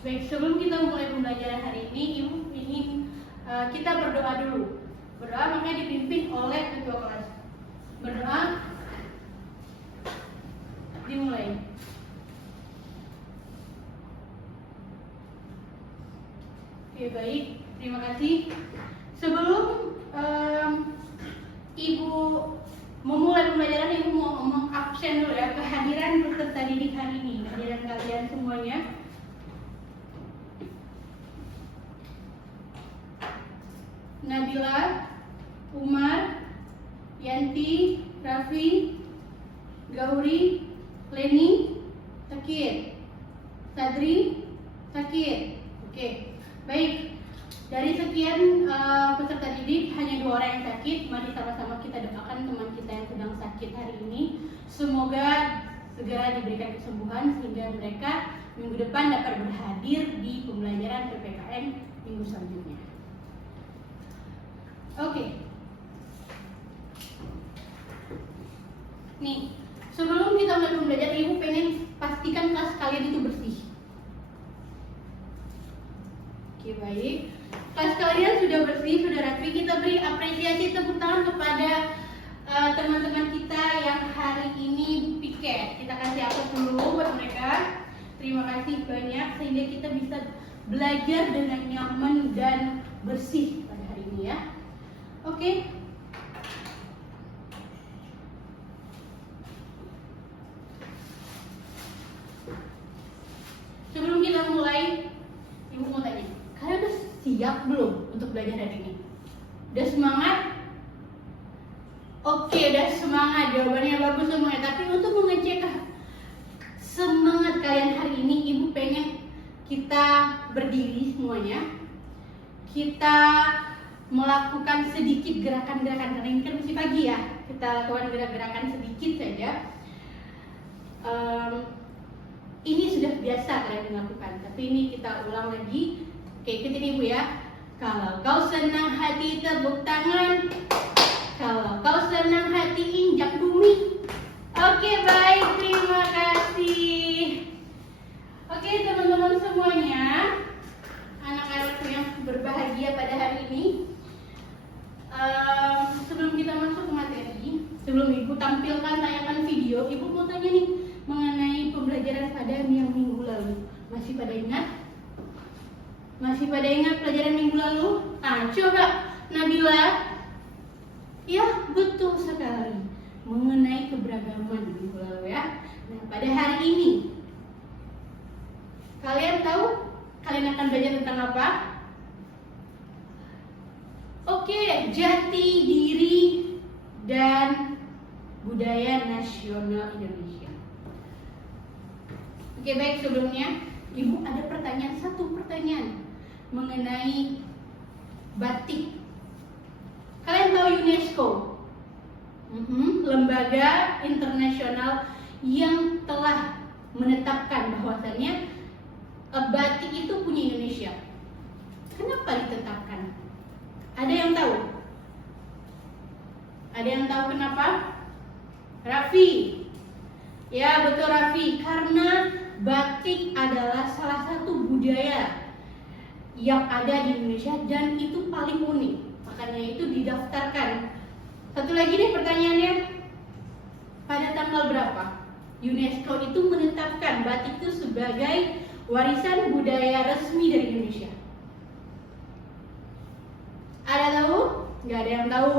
Baik, sebelum kita mulai pembelajaran hari ini, Ibu ingin kita berdoa dulu. Berdoa makanya dipimpin oleh ketua kelas. Berdoa, dimulai. Oke, baik, terima kasih. Sebelum Ibu memulai pembelajaran, Ibu mau mengabsen dulu ya kehadiran peserta didik hari ini, kehadiran kalian semuanya. Nabila, Umar, Yanti, Raffi, Gauri, Leni, Sakir, Sadri, Sakir. Oke, baik. Dari sekian peserta didik, hanya 2 orang yang sakit. Mari sama-sama kita doakan teman kita yang sedang sakit hari ini. Semoga segera diberikan kesembuhan sehingga mereka minggu depan dapat berhadir di pembelajaran PPKN minggu selanjutnya. Oke. Nih, sebelum kita mulai pembelajaran, Ibu pengen pastikan kelas kalian itu bersih. Oke, baik. Kelas kalian sudah bersih, sudah rapi. Kita beri apresiasi tepuk tangan kepada teman-teman kita yang hari ini piket. Kita kasih aplaus dulu buat mereka. Terima kasih banyak sehingga kita bisa belajar dengan nyaman dan bersih pada hari ini ya. Oke. Sebelum kita mulai, Ibu mau tanya, kalian udah siap belum untuk belajar hari ini? Udah semangat? Oke, udah semangat, jawabannya bagus semuanya. Tapi untuk mengecek semangat kalian hari ini, Ibu pengen kita berdiri semuanya. Kita melakukan sedikit gerakan-gerakan, karena ini kan masih pagi ya. Kita lakukan gerakan sedikit saja. Ini sudah biasa kalian lakukan, tapi ini kita ulang lagi. Oke, ikutin Ibu ya. Kalau kau senang hati tepuk tangan, kalau kau senang hati injak bumi. Oke, baik, terima kasih. Oke, teman-teman semuanya, anak-anakku yang berbahagia pada hari ini. Sebelum kita masuk ke materi, sebelum Ibu tampilkan tayangan video, Ibu mau tanya nih mengenai pembelajaran pada yang minggu lalu. Masih pada ingat? Masih pada ingat pelajaran minggu lalu? Coba Nabila. Ya, betul sekali. Mengenai keberagaman minggu lalu ya. Nah, pada hari ini kalian tahu kalian akan belajar tentang apa? Oke, jati diri dan budaya nasional Indonesia. Oke, baik, sebelumnya Ibu ada satu pertanyaan mengenai batik. Kalian tahu UNESCO? Lembaga internasional yang telah menetapkan bahwasannya batik itu punya Indonesia. Kenapa ditetapkan? Ada yang tahu? Ada yang tahu kenapa? Raffi. Ya, betul Raffi. Karena batik adalah salah satu budaya yang ada di Indonesia dan itu paling unik. Makanya itu didaftarkan. Satu lagi deh pertanyaannya. Pada tanggal berapa UNESCO itu menetapkan batik itu sebagai warisan budaya resmi dari Indonesia? Ada tahu? Nggak ada yang tahu.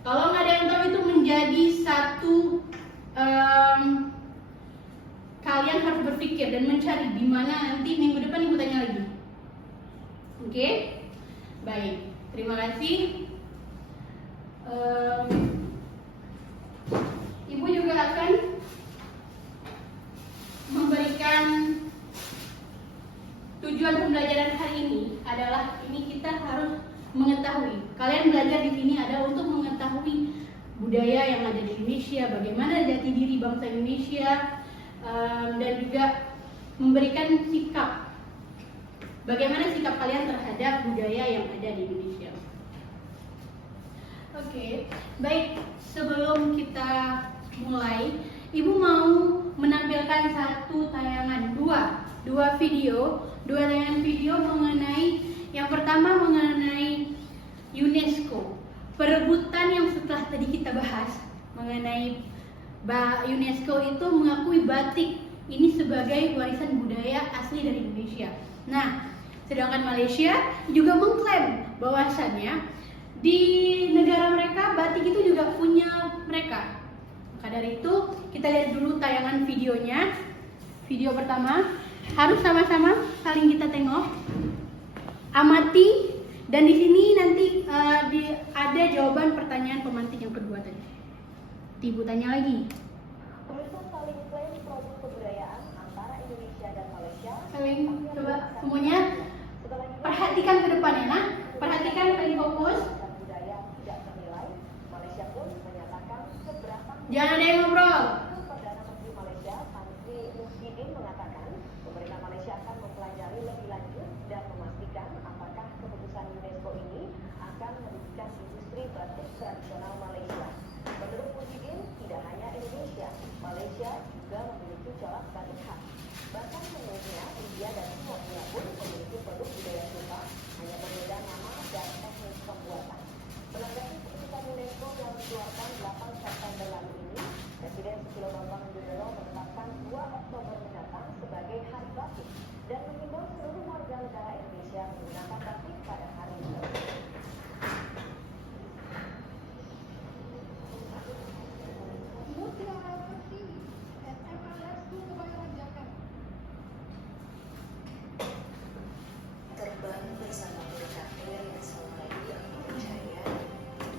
Kalau nggak ada yang tahu, itu menjadi satu kalian harus berpikir dan mencari di mana nanti minggu depan Ibu tanya lagi. Oke? Baik, terima kasih. Ibu juga akan memberikan tujuan pembelajaran hari ini adalah kita harus mengetahui. Kalian belajar di sini adalah untuk mengetahui budaya yang ada di Indonesia, bagaimana jati diri bangsa Indonesia, dan juga memberikan sikap. Bagaimana sikap kalian terhadap budaya yang ada di Indonesia. Oke, baik. Sebelum kita mulai, Ibu mau menampilkan satu tayangan, dua dua tayangan video mengenai, yang pertama mengenai UNESCO, perebutan yang setelah tadi kita bahas mengenai UNESCO itu mengakui batik ini sebagai warisan budaya asli dari Indonesia. Nah, sedangkan Malaysia juga mengklaim bahwasannya di negara mereka batik itu juga punya mereka. Maka dari itu kita lihat dulu tayangan videonya. Video pertama harus sama-sama saling kita tengok, amati, dan di sini nanti ada jawaban pertanyaan pemantik yang kedua tadi. Ibu tanya lagi. Pemirsa saling klaim produk kebudayaan antara Indonesia dan Malaysia. Saling, coba semuanya perhatikan ke depannya, nah. Perhatikan, paling fokus. Budaya tidak ternilai. Malaysia pun menyatakan keberatan. Jangan ada yang ngobrol. Perdana Menteri Malaysia, Tan Sri Muhyiddin mengatakan pemerintah Malaysia akan mempelajari lebih lanjut dan memastikan apakah keputusan UNESCO ini akan merugikan industri batik tradisional Malaysia. Menurut Muhyiddin, tidak hanya Indonesia, Malaysia juga memiliki corak batik khas. Bahkan menurutnya, India dan Singapura pun memiliki produk budaya serupa, hanya berbeda nama dan teknik pembuatan. Menanggapi keputusan UNESCO yang dikeluarkan 8 September lalu ini, Presiden Susilo Bambang Yudhoyono menetapkan 2 Oktober mendatang sebagai Hari Batik dan mengimbau seluruh warga negara Indonesia menggunakan batik pada hari ini. Terbang bersama berkafir yang selalu aku percaya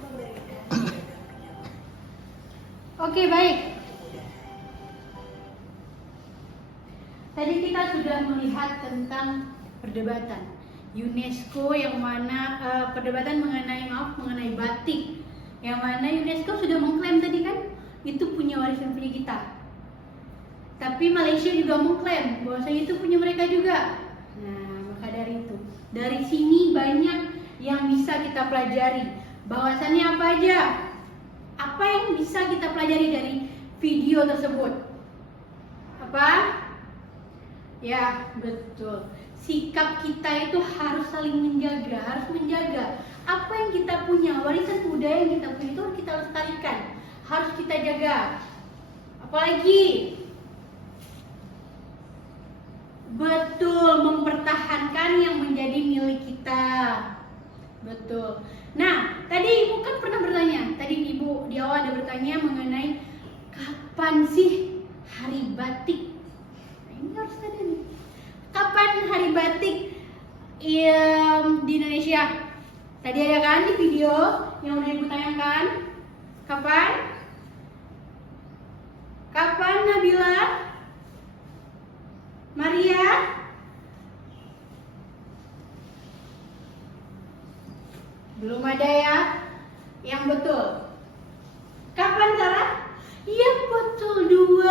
memberikan jaga penyaman. Oke, baik. Tadi kita sudah melihat tentang perdebatan UNESCO yang mana perdebatan mengenai batik, yang mana UNESCO sudah mengklaim tadi kan itu punya warisan punya kita. Tapi Malaysia juga mengklaim bahwasanya itu punya mereka juga. Nah, maka dari itu, dari sini banyak yang bisa kita pelajari. Bahwasannya apa aja? Apa yang bisa kita pelajari dari video tersebut? Apa? Ya, betul. Sikap kita itu harus saling menjaga, harus menjaga apa yang kita punya, warisan budaya yang kita punya itu harus kita lestarikan, harus kita jaga. Apalagi betul, mempertahankan yang menjadi milik kita. Betul. Nah, tadi Ibu kan pernah bertanya, tadi Ibu di awal ada bertanya mengenai kapan sih Hari Batik. Nah, ini harus ada nih. Kapan Hari Batik di Indonesia? Tadi ada kan di video yang udah Ibu tayangkan. Kapan? Kapan Nabila? Maria? Belum ada ya yang betul. Kapan Sarah? Yang betul 2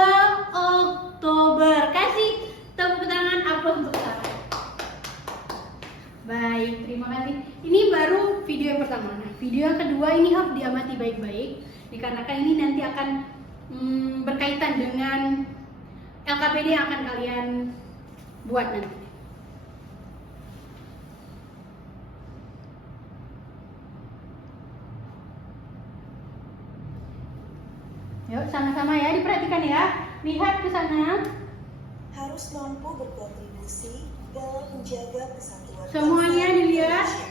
Oktober. Kasih tepuk tangan aplaus untuk Sarah. Baik, terima kasih. Ini baru video yang pertama. Nah, video yang kedua ini harus diamati baik-baik, dikarenakan ini nanti akan berkaitan dengan LKPD yang akan kalian buat nanti. Yuk, sama-sama ya, diperhatikan ya. Lihat ke sana. Harus mampu berkontribusi dalam menjaga persatuan Semuanya bangsa dilihat. Indonesia.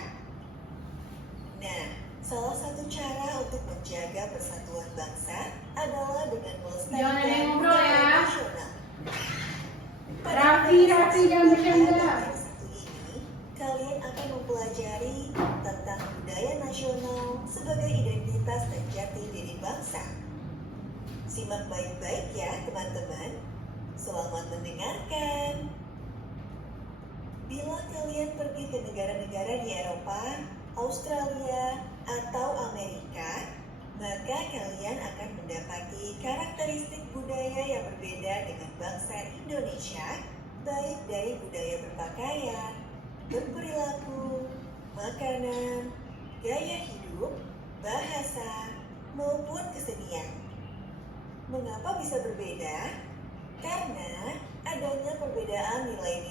Nah, salah satu cara untuk menjaga persatuan bangsa adalah dengan Jangan ada yang melestarikan ngobrol ya. budaya nasional. Raffi, jangan bercanda. Satu ini, kalian akan mempelajari tentang budaya nasional sebagai identitas dan jati diri bangsa. Simak baik-baik ya teman-teman. Selamat mendengarkan. Bila kalian pergi ke negara-negara di Eropa, Australia, atau Amerika, maka kalian akan mendapati karakteristik budaya yang berbeda dengan bangsa Indonesia, baik dari budaya berpakaian, berperilaku, makanan, gaya hidup, bahasa, maupun kesenian. Mengapa bisa berbeda? Karena adanya perbedaan nilai-nilai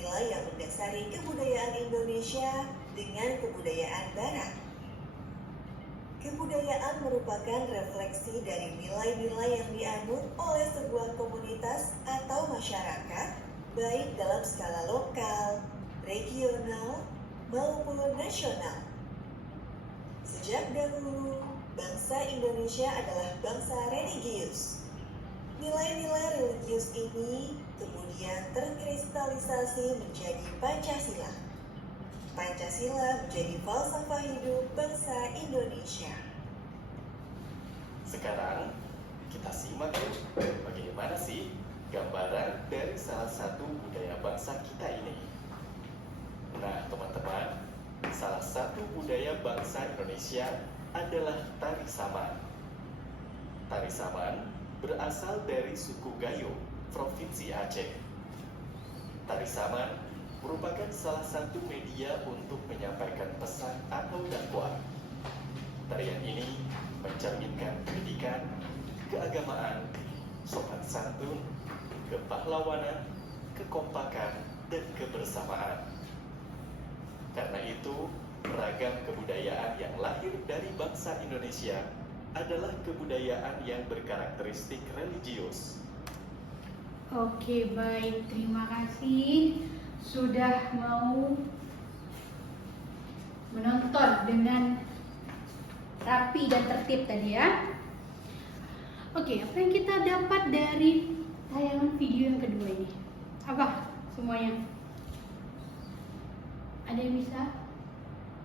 Indonesia dengan kebudayaan Barat. Kebudayaan merupakan refleksi dari nilai-nilai yang dianut oleh sebuah komunitas atau masyarakat, baik dalam skala lokal, regional, maupun nasional. Sejak dahulu, bangsa Indonesia adalah bangsa religius. Nilai-nilai religius ini kemudian terkristalisasi menjadi Pancasila. Pancasila menjadi falsafah hidup bangsa Indonesia. Sekarang kita simak yuk bagaimana sih gambaran dari salah satu budaya bangsa kita ini. Nah teman-teman, salah satu budaya bangsa Indonesia adalah tari saman. Tari saman berasal dari suku Gayo, Provinsi Aceh. Tari saman merupakan salah satu media untuk menyampaikan pesan atau dakwah. Tarian ini mencerminkan pendidikan, keagamaan, sopan santun, kepahlawanan, kekompakan, dan kebersamaan. Karena itu, beragam kebudayaan yang lahir dari bangsa Indonesia adalah kebudayaan yang berkarakteristik religius. Oke, baik. Terima kasih sudah mau menonton dengan rapi dan tertib tadi ya. Oke, apa yang kita dapat dari tayangan video yang kedua ini? Apa semuanya? Ada yang bisa?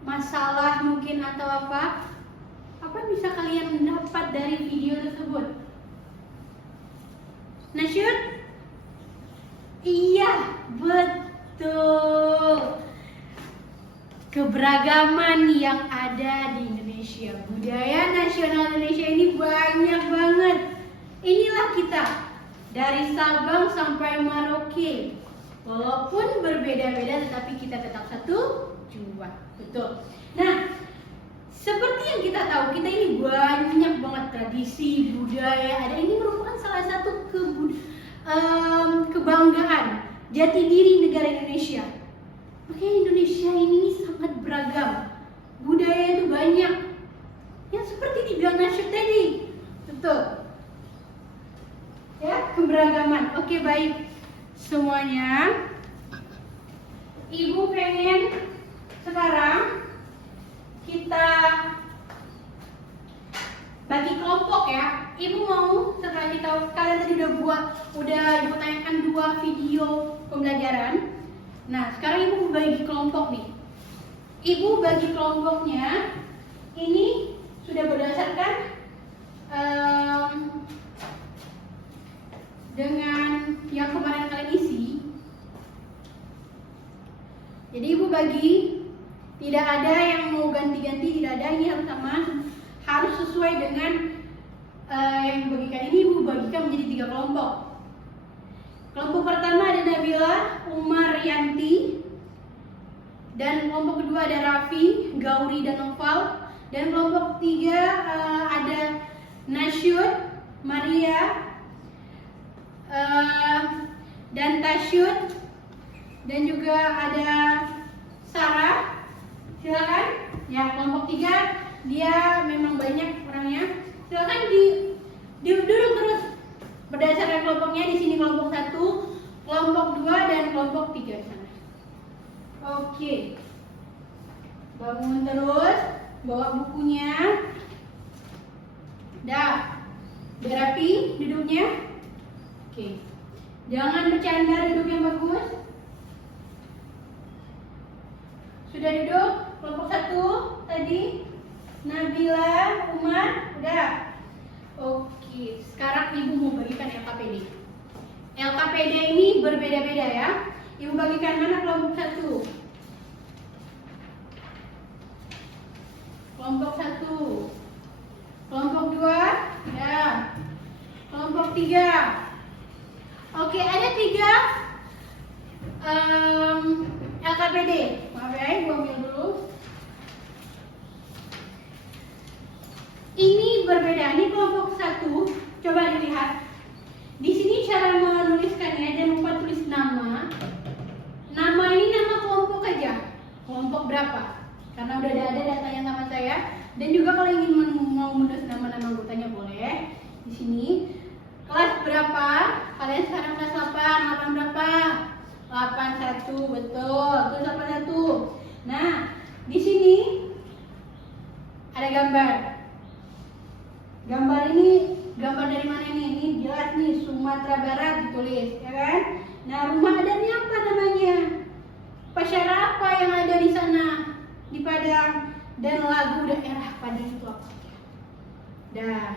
Masalah mungkin atau apa? Apa yang bisa kalian dapat dari video tersebut? Nasyud? Iya, betul. Keberagaman yang ada di Indonesia, budaya nasional Indonesia ini banyak banget. Inilah kita, dari Sabang sampai Merauke. Walaupun berbeda-beda, tetapi kita tetap satu jua. Betul. Nah, seperti yang kita tahu, kita ini banyak banget tradisi, budaya. Ada ini merupakan salah satu kebanggaan jati diri negara Indonesia. Makanya Indonesia ini sangat beragam. Budaya itu banyak. Yang seperti dibilang Nasyud tadi. Betul. Ya, keberagaman. Oke, baik. Semuanya. Ibu pengen sekarang kita bagi kelompok ya. Ibu mau setelah kita kalian tadi udah ibu tanyakan 2 video pembelajaran. Nah, sekarang ibu bagi kelompok nih. Ibu bagi kelompoknya ini sudah berdasarkan dengan yang kemarin kalian isi. Jadi ibu bagi, tidak ada yang mau ganti-ganti, tidak ada, ini harus sama, harus sesuai dengan yang dibagikan ini. Ibu bagikan menjadi 3 kelompok. Kelompok pertama ada Nabila, Umar, Yanti, dan kelompok kedua ada Raffi, Gauri, dan Noval, dan kelompok 3 ada Nasyud, Maria, dan Tasyud, dan juga ada Sarah. Silakan. Ya, kelompok 3 dia memang banyak orangnya. Silakan duduk terus berdasarkan kelompoknya. Di sini kelompok 1, kelompok 2, dan kelompok 3 di sana. Oke. Bangun terus, bawa bukunya. Dah. Udah rapi duduknya? Oke. Jangan bercanda, duduk yang bagus. Sudah duduk? Kelompok 1 tadi Nabila, Umar, udah. Oke, sekarang ibu mau bagikan LKPD. LKPD ini berbeda-beda ya. Ibu bagikan mana kelompok 1? Kelompok 1. Kelompok 2, ya. Kelompok 3. Oke, ada 3 LKPD. Maaf ya, ibu ambil dulu. Ini berbeda. Ini kelompok 1. Coba dilihat. Di sini cara menuliskannya, jangan lupa tulis nama. Nama ini nama kelompok aja. Kelompok satu, betul. Tulis apa satu. Nah, di sini ada gambar. Gambar ini gambar dari mana nih? Ini jelas nih Sumatera Barat ditulis, ya kan? Nah, rumah adatnya apa namanya? Upacara apa yang ada di sana di Padang, dan lagu daerah Padang itu apa? Dah,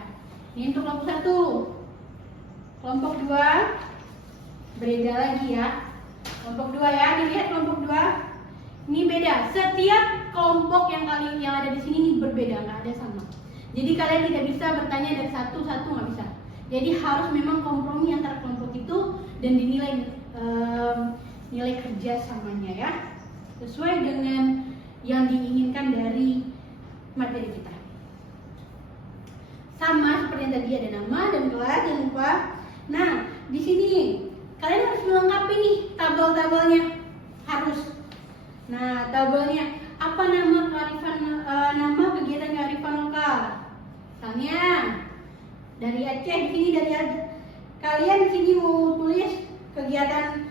ini untuk kelompok 1. Kelompok 2 beda lagi ya. Kelompok 2 ya, dilihat kelompok 2. Ini beda. Setiap kelompok yang ada di sini ini berbeda, nggak ada sama. Jadi kalian tidak bisa bertanya dari satu-satu, nggak bisa. Jadi harus memang kompromi antara kelompok itu dan dinilai nilai kerjasamanya ya, sesuai dengan yang diinginkan dari materi kita. Sama seperti yang tadi ada nama dan kelas, jangan lupa. Nah, di sini kalian harus melengkapi nih tabel-tabelnya, harus. Nah, tabelnya apa nama kegiatan kearifan lokal. Misalnya dari Aceh, di sini dari kalian di sini mau tulis kegiatan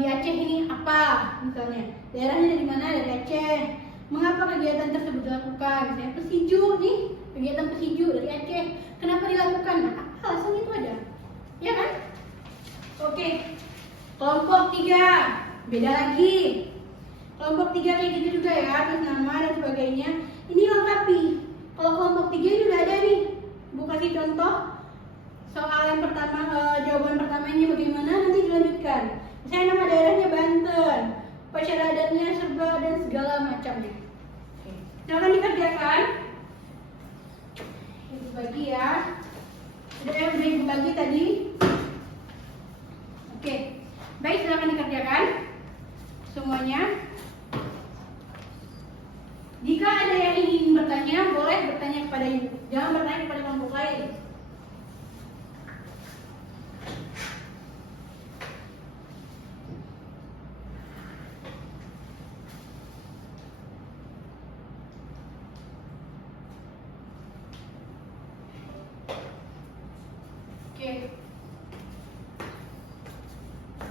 di Aceh ini apa, misalnya daerahnya dari mana, dari Aceh. Mengapa kegiatan tersebut dilakukan? Misalnya pesiju nih, kegiatan pesiju dari Aceh. Kenapa dilakukan? Nah, alasan itu ada, ya kan? Oke, kelompok 3 beda lagi. Kelompok 3 kayak gitu juga ya, terus nama dan sebagainya. Ini lengkapi. Kalau kelompok 3 ini udah ada nih. Bu kasih contoh soal yang pertama, jawaban pertamanya bagaimana, nanti dilanjutkan. Misalnya nama daerahnya Banten, upacara adatnya serba dan segala macamnya. Silakan dikerjakan. Ibu bagi ya. Sudah yang udah ibu bagi tadi. Oke, baik, silakan dikerjakan semuanya. Jika ada yang ingin bertanya, boleh bertanya kepada ibu. Jangan bertanya kepada kelompok lain. Oke.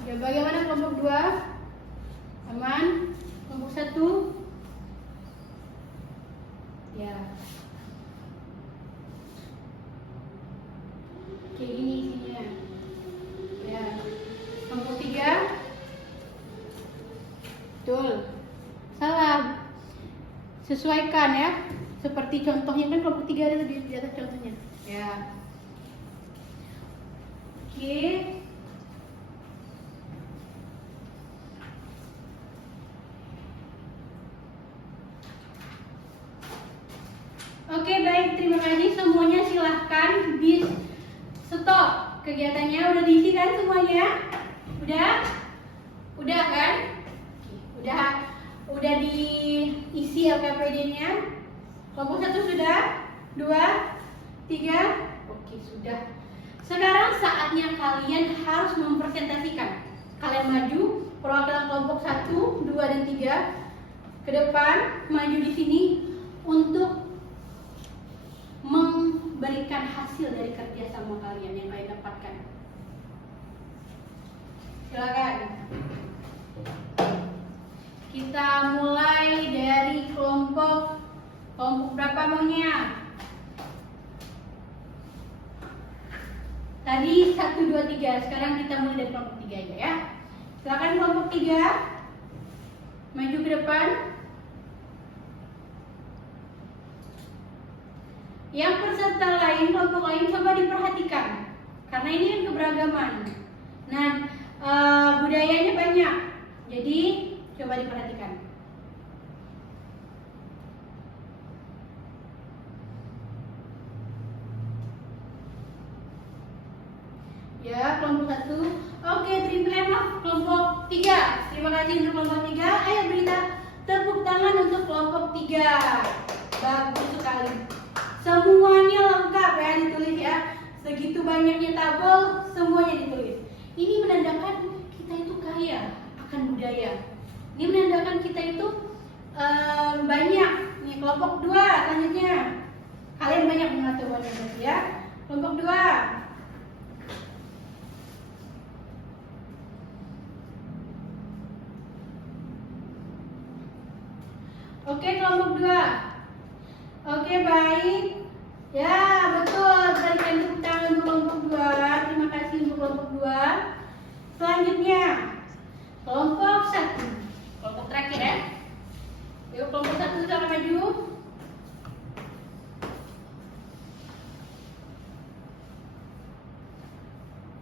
Ya, bagaimana kelompok 2? Aman? Kelompok 1? Ya. Kayak gini isinya. Ya. Kelompok 3? Betul. Salah. Sesuaikan ya. Seperti contohnya kan kelompok 3 ada di atas contohnya. Ya. Oke. Oke, baik, terima kasih semuanya. Silahkan di stop kegiatannya. Udah diisi kan semuanya? Udah kan? Udah diisi LKPD-nya. Kelompok 1 sudah? 2, 3. Oke, sudah. Sekarang saatnya kalian harus mempresentasikan. Kalian maju, perwakilan kelompok 1, 2, dan 3 ke depan, maju di sini untuk memberikan hasil dari kerja sama kalian yang kalian dapatkan. Silakan. Kita mulai dari kelompok berapa maunya? Tadi 1, 2, 3. Sekarang kita mulai dari kelompok 3 aja ya. Silakan kelompok 3 maju ke depan. Yang peserta lain, kelompok lain, coba diperhatikan, karena ini kan keberagaman. Nah, budayanya banyak, jadi coba diperhatikan. Ya, kelompok 1. Oke, terima kelompok 3. Terima kasih untuk kelompok 3. Ayo beri tepuk tangan untuk kelompok 3. Bagus sekali. Semuanya lengkap ya, ditulis ya. Segitu banyaknya tabel, semuanya ditulis. Ini menandakan kita itu kaya akan budaya. Ini menandakan kita itu banyak. Nih kelompok 2 selanjutnya. Kalian banyak pengetahuannya ya. Kelompok 2. Oke, kelompok 2. Oke, baik. Ya, betul. Berikan tepuk tangan untuk kelompok 2. Terima kasih untuk kelompok 2. Selanjutnya, kelompok 1. Kelompok terakhir ya. Yuk, kelompok 1 sama maju.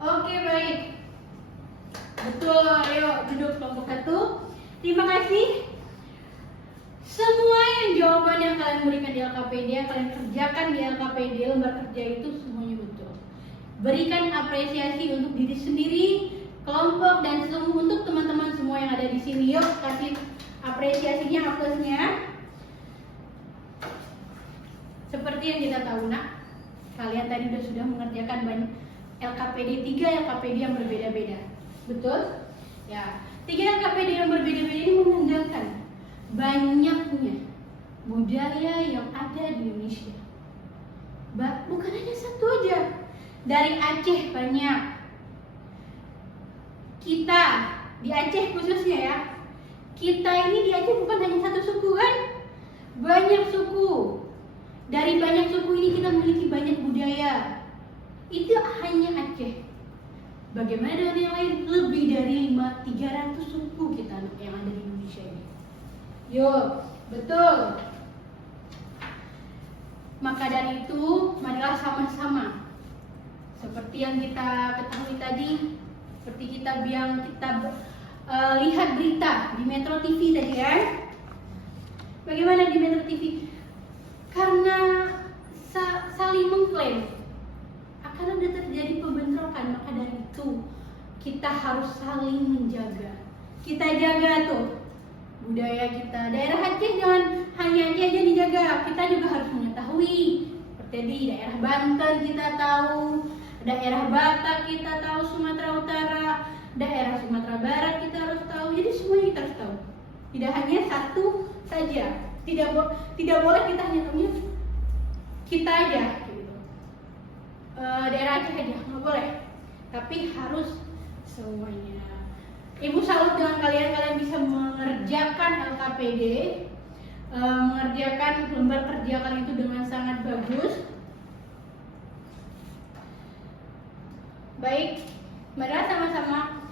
Oke, baik. Betul, ayo duduk kelompok 1. Terima kasih. Semua yang jawaban yang kalian berikan di LKPD, yang kalian kerjakan di LKPD, lembar kerja itu semuanya betul. Berikan apresiasi untuk diri sendiri, kelompok, dan untuk teman-teman semua yang ada di sini. Yuk, kasih apresiasinya, aplusnya. Seperti yang kita tahu, nak, kalian tadi sudah mengerjakan banyak LKPD, 3 LKPD yang berbeda-beda. Betul? Ya, 3 LKPD yang berbeda-beda ini menandakan banyaknya budaya yang ada di Indonesia. Bukan hanya satu aja. Dari Aceh banyak. Kita di Aceh khususnya ya. Kita ini di Aceh bukan hanya satu suku kan? Banyak suku. Dari banyak suku ini kita memiliki banyak budaya. Itu hanya Aceh. Bagaimana dengan yang lain? Lebih dari 300 suku kita yang ada di Indonesia ini. Yuk, betul. Maka dari itu, marilah sama-sama. Seperti yang kita ketahui tadi, seperti kita lihat berita di Metro TV tadi kan? Bagaimana di Metro TV? Karena saling mengklaim akan ada terjadi pembentrokan, maka dari itu kita harus saling menjaga. Kita jaga tuh budaya kita. Daerah Aceh jangan hanya Aceh aja dijaga, kita juga harus mengetahui. Seperti di daerah Banten kita tahu, daerah Batak kita tahu, Sumatera Utara, daerah Sumatera Barat kita harus tahu. Jadi semuanya kita harus tahu. Tidak hanya satu saja. Tidak boleh kita hanya tahunya kita aja. Gitu. Daerah Aceh aja nggak boleh. Tapi harus semuanya. Ibu salut dengan kalian bisa mengerjakan LKPD, mengerjakan lembar kerja kalian itu dengan sangat bagus. Baik, mari sama-sama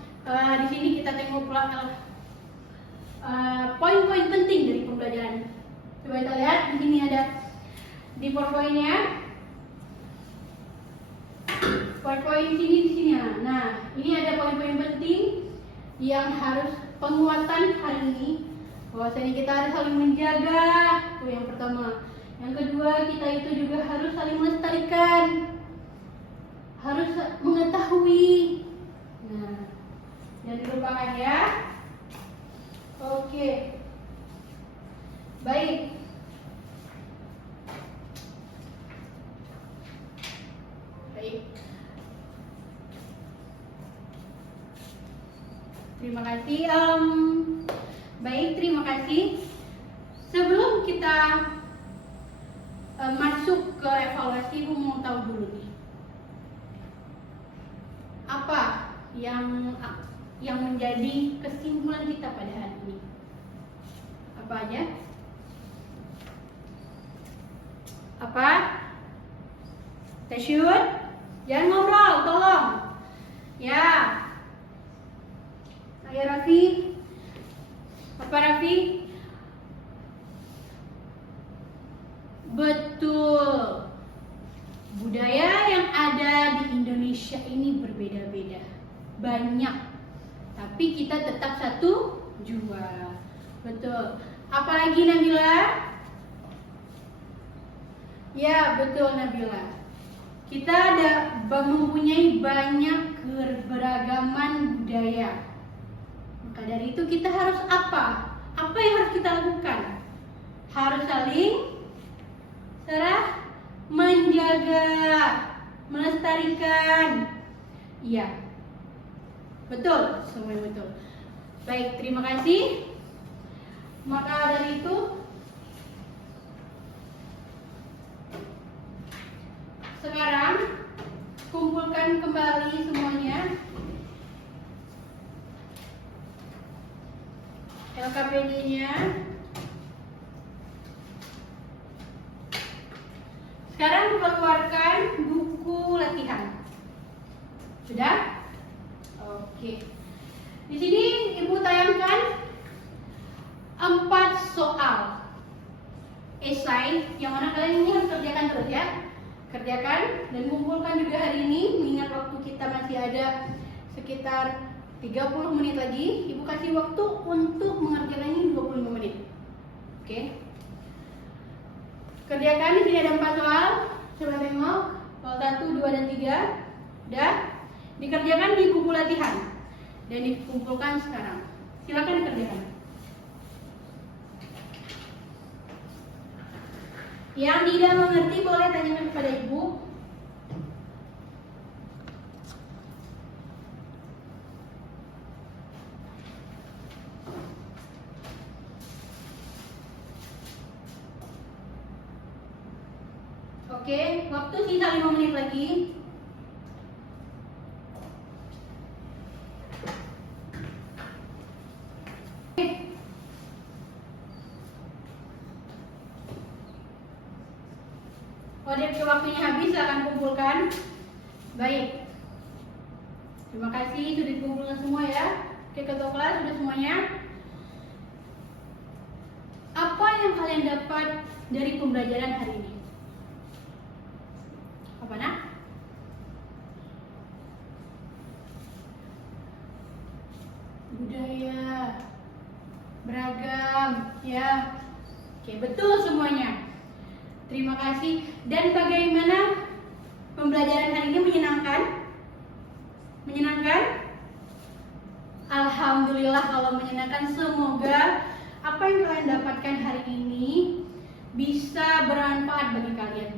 di sini kita tengok poin-poin penting dari pembelajaran. Coba kita lihat di sini ada di poin-poinnya. Poin-poin di sini. Nah, ini ada poin-poin penting yang harus penguatan hari ini. Bahwasanya kita harus saling menjaga. Itu yang pertama. Yang kedua, kita itu juga harus saling melestarikan. Harus mengetahui. Nah, jangan dilupakan ya. Oke. Baik. Baik. Terima kasih. Baik, terima kasih. Sebelum kita masuk ke evaluasi, Ibu mau tahu dulu nih, apa yang menjadi kesimpulan kita pada hari ini? Apa aja? Apa? Tasyud, jangan ngobrol, tolong. Ya. Ayo Raffi. Apa Raffi? Betul. Budaya yang ada di Indonesia ini berbeda-beda. Banyak. Tapi kita tetap satu jua. Betul. Apalagi Nabila? Ya, betul Nabila. Kita mempunyai banyak keberagaman budaya. Maka dari itu kita harus apa? Apa yang harus kita lakukan? Harus saling menjaga, melestarikan. Iya. Betul, semuanya betul. Baik, terima kasih. Maka dari itu sekarang kumpulkan kembali semuanya LKPD-nya. Sudah? Oke. Di sini Ibu tayangkan 4 soal esai yang mana kalian ini harus kerjakan terus ya. Kerjakan dan kumpulkan juga hari ini, mengingat waktu kita masih ada sekitar 30 menit lagi. Ibu kasih waktu untuk mengerjakan ini 25 menit. Oke. Kerjakan, di sini ada 4 soal. Coba tengok. Soal 1, 2, dan 3. Udah. Dikerjakan di buku latihan dan dikumpulkan sekarang. Silakan dikerjakan. Yang tidak mengerti boleh tanyakan kepada Ibu. Oke, waktu sisa 5 menit lagi. Kalau waktunya habis, silakan kumpulkan. Baik. Terima kasih sudah dikumpulkan semua ya. Oke, ketua kelas sudah semuanya. Apa yang kalian dapat dari pembelajaran hari ini? Apa nak? Budaya beragam ya. Oke, betul semuanya. Terima kasih. Dan bagaimana pembelajaran hari ini? Menyenangkan? Menyenangkan? Alhamdulillah kalau menyenangkan. Semoga apa yang kalian dapatkan hari ini bisa bermanfaat bagi kalian.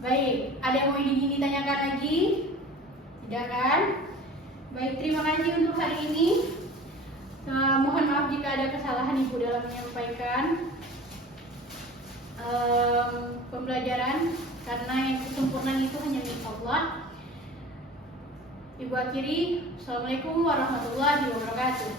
Baik, ada yang mau ditanyakan lagi? Tidak kan? Baik, terima kasih untuk hari ini. Mohon maaf jika ada kesalahan Ibu dalam menyampaikan pembelajaran, karena yang kesempurnaan itu hanya milik Allah. Ibu akhiri, Assalamualaikum warahmatullahi wabarakatuh.